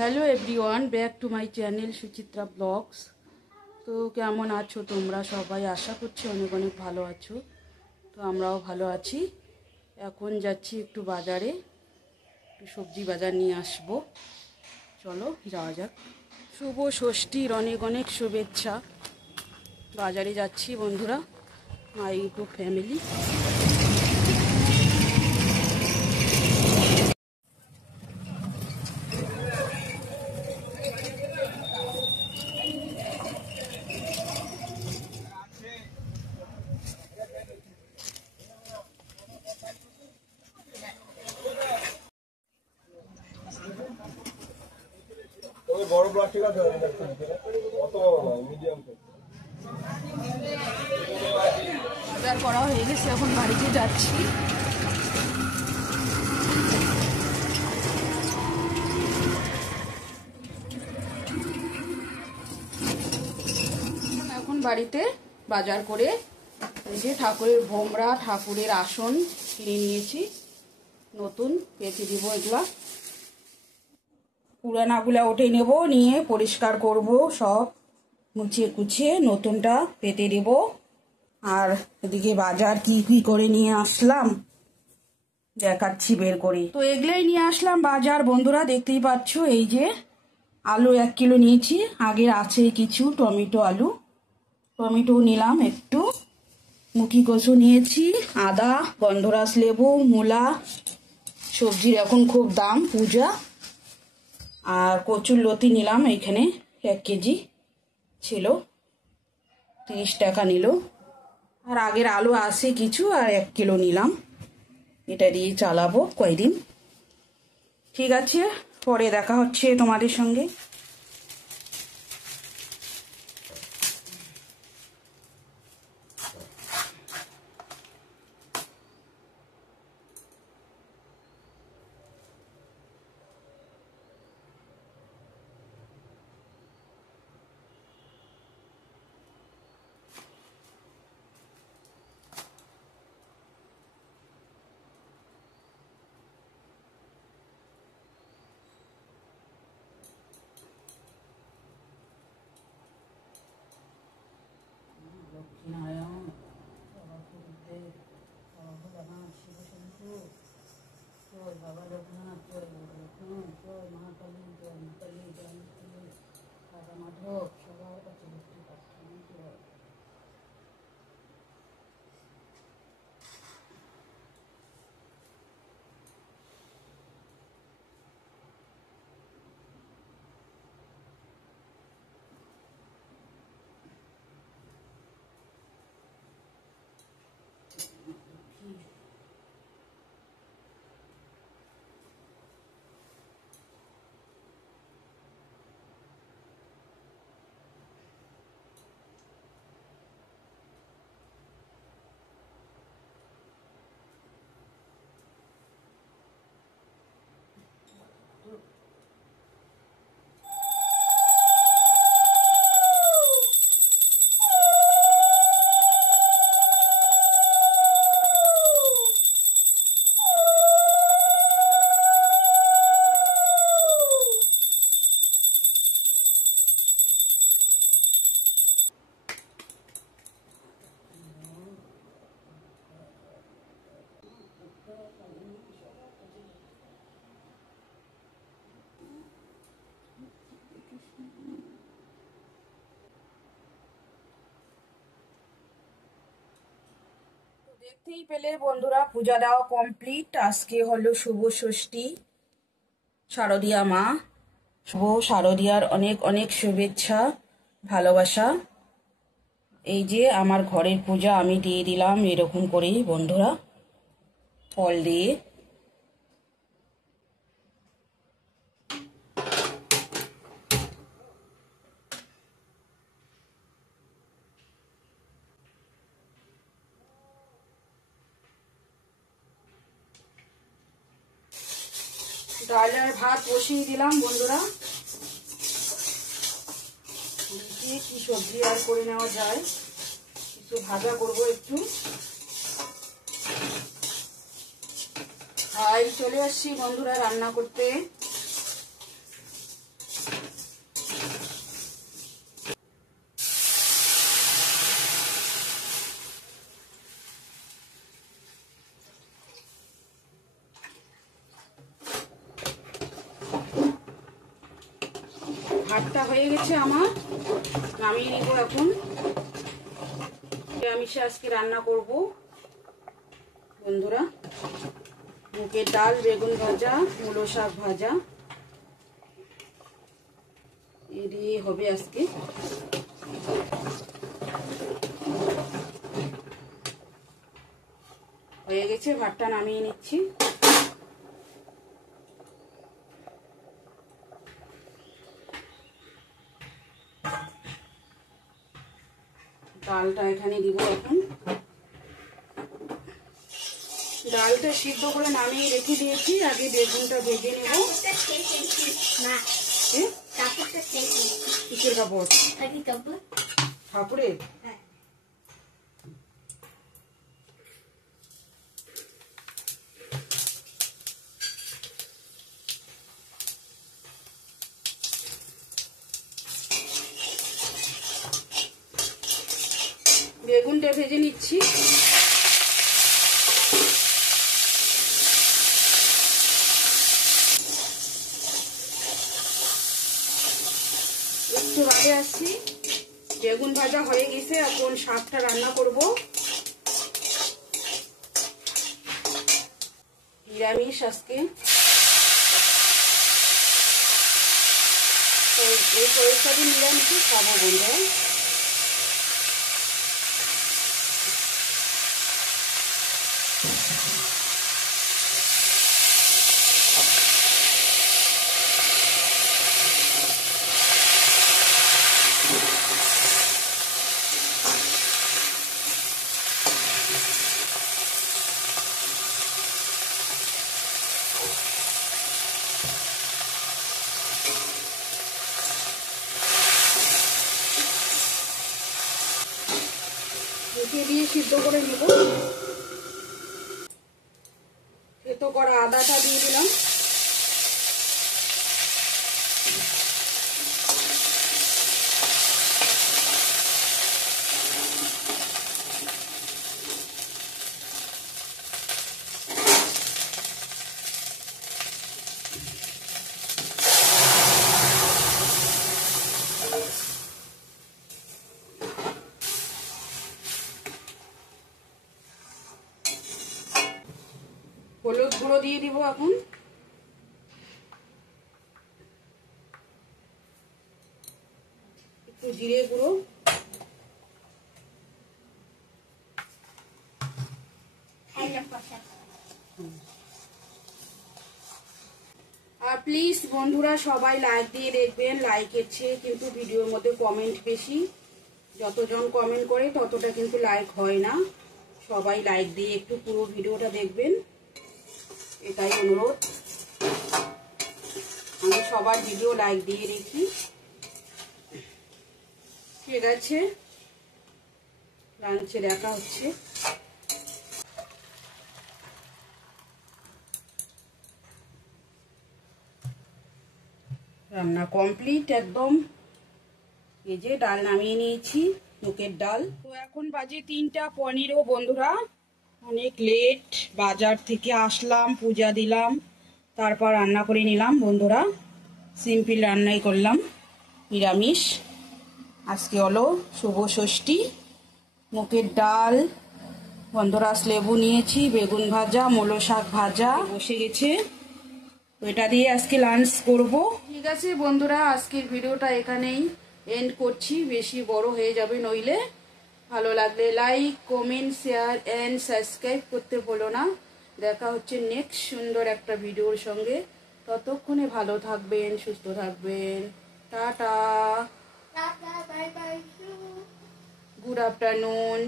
Hello everyone, back to my channel Suchitra blogs. তো কেমন আছো তোমরা সবাই? আশা করছি অনেক অনেক ভালো আছো। তো আমরাও ভালো আছি। এখন যাচ্ছি একটু বাজারে, একটু সবজি বাজার নিয়ে আসবো। চলো যাওয়া যাক। শুভ ষষ্ঠীর অনেক অনেক শুভেচ্ছা। বাজারে যাচ্ছি বন্ধুরা, মাই ইউটিউব ফ্যামিলি। বড় প্লাস্টিক আছে অত বড় নয়, মিডিয়াম সাইজ। বাজার করা হয়ে গেছে, এখন বাড়িতে যাচ্ছি। এখন বাড়িতে বাজার করে এই যে ঠাকুরের ভোমরা, ঠাকুরের আসন কিনে নিয়েছি। নতুন পেতে দিব এগুলা, পুরানাগুলা উঠে নেব, নিয়ে পরিষ্কার করব, সব মুছিয়ে কুছিয়ে নতুনটা পেতে দেব। আর এদিকে বাজার কি কি করে নিয়ে আসলাম দেখাচ্ছি বের করে। তো এগুলাই নিয়ে আসলাম বাজার বন্ধুরা, দেখতেই পাচ্ছ। এই যে আলু 1 কিলো নিয়েছি, আগের আছে কিছু টমেটো আলু, টমেটো নিলাম একটু, মুখি কচু নিয়েছি, আদা, গন্ধরাজ লেবু, মূলা, সবজির এখন খুব দাম, পূজা। আর কচুর লতি নিলাম, এখানে 1 কেজি ছিল, 30 টাকা নিল। আর আগের আলু আছে কিছু, আর 1 কিলো নিলাম। এটা দিয়ে চালাবো কয়দিন। ঠিক আছে, পরে দেখা হচ্ছে তোমাদের সঙ্গে। লক্ষ্মীনারায়ণ, বাবা গুরুদেব, বাবা ভোলানাথ, শিব শম্ভু, জয় বাবা লোকনাথ, জয় বাবা লোকনাথ, জয় মা কালী, জয় মা কালী, জয় মা কালী, রাধা মাধব, সবার কাছে ভক্তি প্রার্থনা জয়। দেখতেই পেলে বন্ধুরা, পূজা দেওয়া কমপ্লিট। আজকে হলো শুভ ষষ্ঠী, শারদীয়া মা। শুভ শারদীয়ার অনেক অনেক শুভেচ্ছা, ভালোবাসা। এই যে আমার ঘরের পূজা আমি দিয়ে দিলাম এরকম করেই বন্ধুরা, ফল দিয়ে। ডাল আর ভাত বসিয়ে দিলাম বন্ধুরা। কি সবজি আর করে নেওয়া যায়, কিছু ভাজা করবো একটু। চলে আসছি বন্ধুরা রান্না করতে। ভাতটা হয়ে গেছে আমার, নামিয়ে নিব এখন। নিরামিষে আজকে রান্না করব বন্ধুরা, মুগের ডাল, বেগুন ভাজা, মূলো শাক ভাজা, এই দিয়ে হবে আজকে। হয়ে গেছে, ভাতটা নামিয়ে নিচ্ছি। ডালটা এখানে দিব এখন। ডালটা সিদ্ধ করে নামিয়ে রেখে দিয়েছি, আগে বেগুনটা ভেজে নেব। কিসের কাপড়? ঠাকুরের। বেগুনটা ভেজে নিচ্ছি। একটু বাদে আসছি। বেগুন ভাজা হয়ে গেছে, এখন শাকটা রান্না করব। নিরামিষ আজকে, এই পরিষ্কারই নিরামিষই খাবো বন্ধুরা। ঢেকে দিয়ে সিদ্ধ করে নেব। সেদ্ধ করা আদাটা দিয়ে দিলাম। হলুদ গুঁড়ো দিয়ে দিব এখন। একটু জিরে গুঁড়ো, আর প্লিজ বন্ধুরা সবাই লাইক দিয়ে দেখবেন। লাইকের চেয়ে কিন্তু ভিডিওর মধ্যে কমেন্ট বেশি। যতজন কমেন্ট করে ততটা কিন্তু লাইক হয় না। সবাই লাইক দিয়ে একটু পুরো ভিডিওটা দেখবেন, এটাই অনুরোধ। আমি সবার ভিডিও লাইক দিয়ে রেখি। ঠিক আছে, লাঞ্চে দেখা হচ্ছে। রান্না কমপ্লিট একদম। এই যে ডাল নামিয়ে নিয়েছি, মুগের ডাল। তো এখন বাজে 3:15 বন্ধুরা, অনেক লেট। বাজার থেকে আসলাম, পূজা দিলাম, তারপর রান্না করে নিলাম বন্ধুরা। সিম্পল রান্নাই করলাম, নিরামিষ। আজকে হলো শুভ ষষ্ঠী। মুগের ডাল, গন্ধরাস লেবু নিয়েছি, বেগুন ভাজা, মূলো শাক ভাজা বসে গেছে। এটা দিয়ে আজকে লাঞ্চ করব। ঠিক আছে বন্ধুরা, আজকের ভিডিওটা এখানেই এন্ড করছি, বেশি বড় হয়ে যাবে নইলে। ভালো লাগলে like, comment, share and subscribe করতে ভুলো না। দেখা হচ্ছে নেক্সট সুন্দর একটা ভিডিওর সঙ্গে। ততক্ষণে ভালো থাকবেন, সুস্থ থাকবেন। Tata, good afternoon.